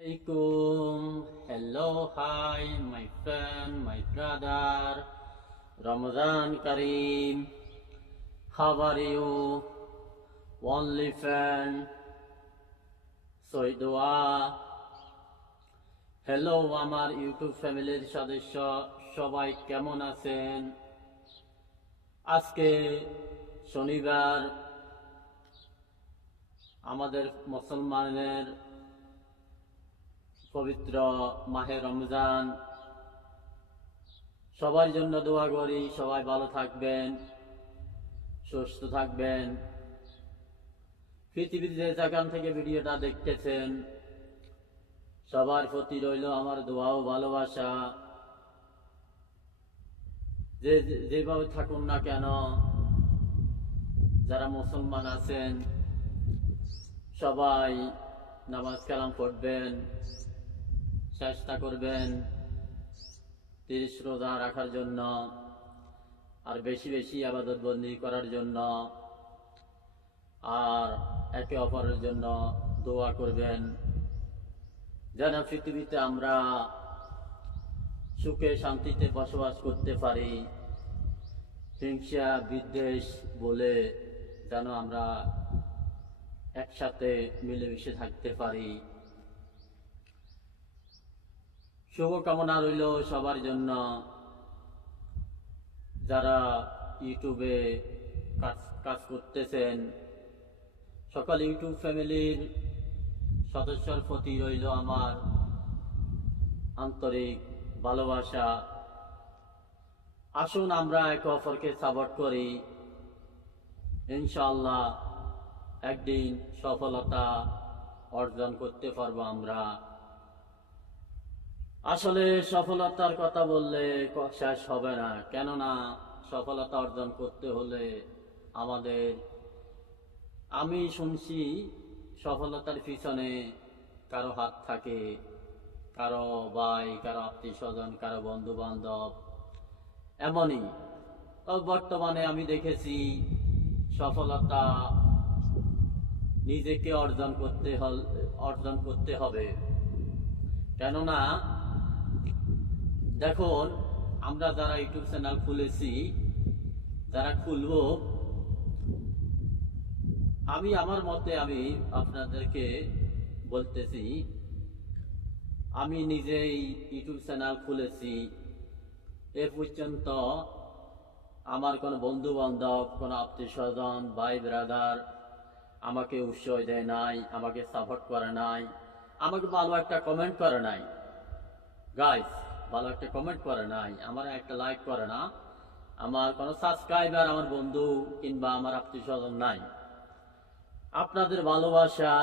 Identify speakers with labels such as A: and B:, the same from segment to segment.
A: Alaikum. Hello, hi, my friend, my brother. Ramadan Kareem. How are you? Only friend. Soy dua. Hello আমার YouTube ফ্যামিলির সদস্য সবাই কেমন আছেন আজকে শনিবার আমাদের মুসলমানের পবিত্র মাহে রমজান। সবার জন্য দোয়া করি, সবাই ভালো থাকবেন, সুস্থ থাকবেন। পৃথিবীর যে যেখান থেকে ভিডিওটা দেখতেছেন, সবার প্রতি রইল আমার দোয়া ও ভালোবাসা। যে যেভাবে থাকুন না কেন, যারা মুসলমান আছেন, সবাই নামাজ কালাম পড়বেন। চেষ্টা করবেন তিরিশ রোজা রাখার জন্য আর বেশি বেশি আবাদত বন্দি করার জন্য আর একে অপরের জন্য দোয়া করবেন। যেন পৃথিবীতে আমরা সুখে শান্তিতে বসবাস করতে পারি, হিংসা, বিদ্বেষ বলে যেন আমরা একসাথে মিলেমিশে থাকতে পারি। শুভকামনা রইল সবার জন্য। যারা ইউটিউবে কাজ কাজ করতেছেন, সকল ইউটিউব ফ্যামিলির সদস্যর প্রতি রইল আমার আন্তরিক ভালোবাসা। আসুন আমরা একে অপরকে সাপোর্ট করি। ইনশাল্লাহ একদিন সফলতা অর্জন করতে পারব আমরা। আসলে সফলতার কথা বললে শেষ হবে না। কেননা সফলতা অর্জন করতে হলে আমাদের, আমি শুনছি সফলতার পিছনে কারও হাত থাকে, কারও ভাই, কারও আত্মীয় স্বজন কারও বন্ধু বান্ধব এমনই বর্তমানে আমি দেখেছি সফলতা নিজেকে অর্জন করতে হল অর্জন করতে হবে। কেননা দেখুন, আমরা যারা ইউটিউব চ্যানেল খুলেছি, যারা খুলবো, আমি আমার মতে আমি আপনাদেরকে বলতেছি, আমি নিজেই ইউটিউব চ্যানেল খুলেছি। এ পর্যন্ত আমার কোনো বন্ধু বান্ধব কোনো আত্মীয় স্বজন ভাই ব্রাদার আমাকে উৎসাহ দেয় নাই, আমাকে সাপোর্ট করে নাই, আমাকে ভালো একটা কমেন্ট করে নাই। গাইস ভালো একটা কমেন্ট করে নাই আমার একটা লাইক করে না। আমার কোনো সাবস্ক্রাইবার আমার বন্ধু কিংবা আমার আত্মীয় স্বজন নাই। আপনাদের ভালোবাসা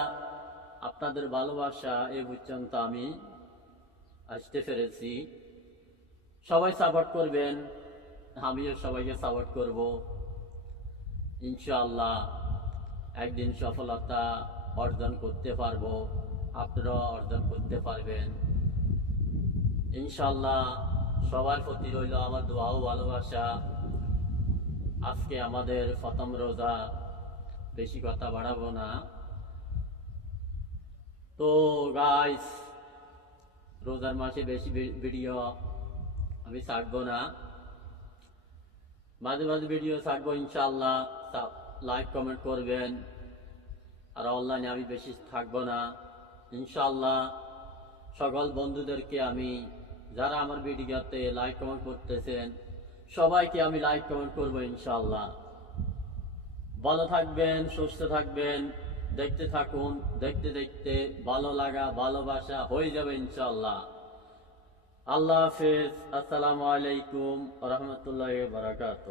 A: আপনাদের ভালোবাসা এ পর্যন্ত আমি আসতে পেরেছি। সবাই সাপোর্ট করবেন, আমিও সবাইকে সাপোর্ট করব। ইনশাআল্লাহ একদিন সফলতা অর্জন করতে পারব। আপনারাও অর্জন করতে পারবেন। ইনশাআল্লাহ সবার প্রতি রইল আমার দোয়া ও ভালোবাসা। আজকে আমাদের প্রথম রোজা, বেশি কথা বাড়াবো না। তো গাইস রোজার মাসে বেশি ভিডিও আমি ছাড়বো না। মাঝে মাঝে ভিডিও ছাড়বো ইনশাল্লাহ লাইক কমেন্ট করবেন। আর অনলাইনে আমি বেশি থাকব না। ইনশাল্লাহ সকল বন্ধুদেরকে আমি যারা আমার ভিডিওতে লাইক কমেন্ট করতেছেন, সবাইকে আমি লাইক কমেন্ট করব ইনশাল্লাহ ভালো থাকবেন, সুস্থ থাকবেন, দেখতে থাকুন, দেখতে দেখতে ভালো লাগা, ভালোবাসা হয়ে যাবে ইনশাল্লাহ আল্লাহ হাফেজ, আসসালামু আলাইকুম রহমতুল্লাহ বারাকাত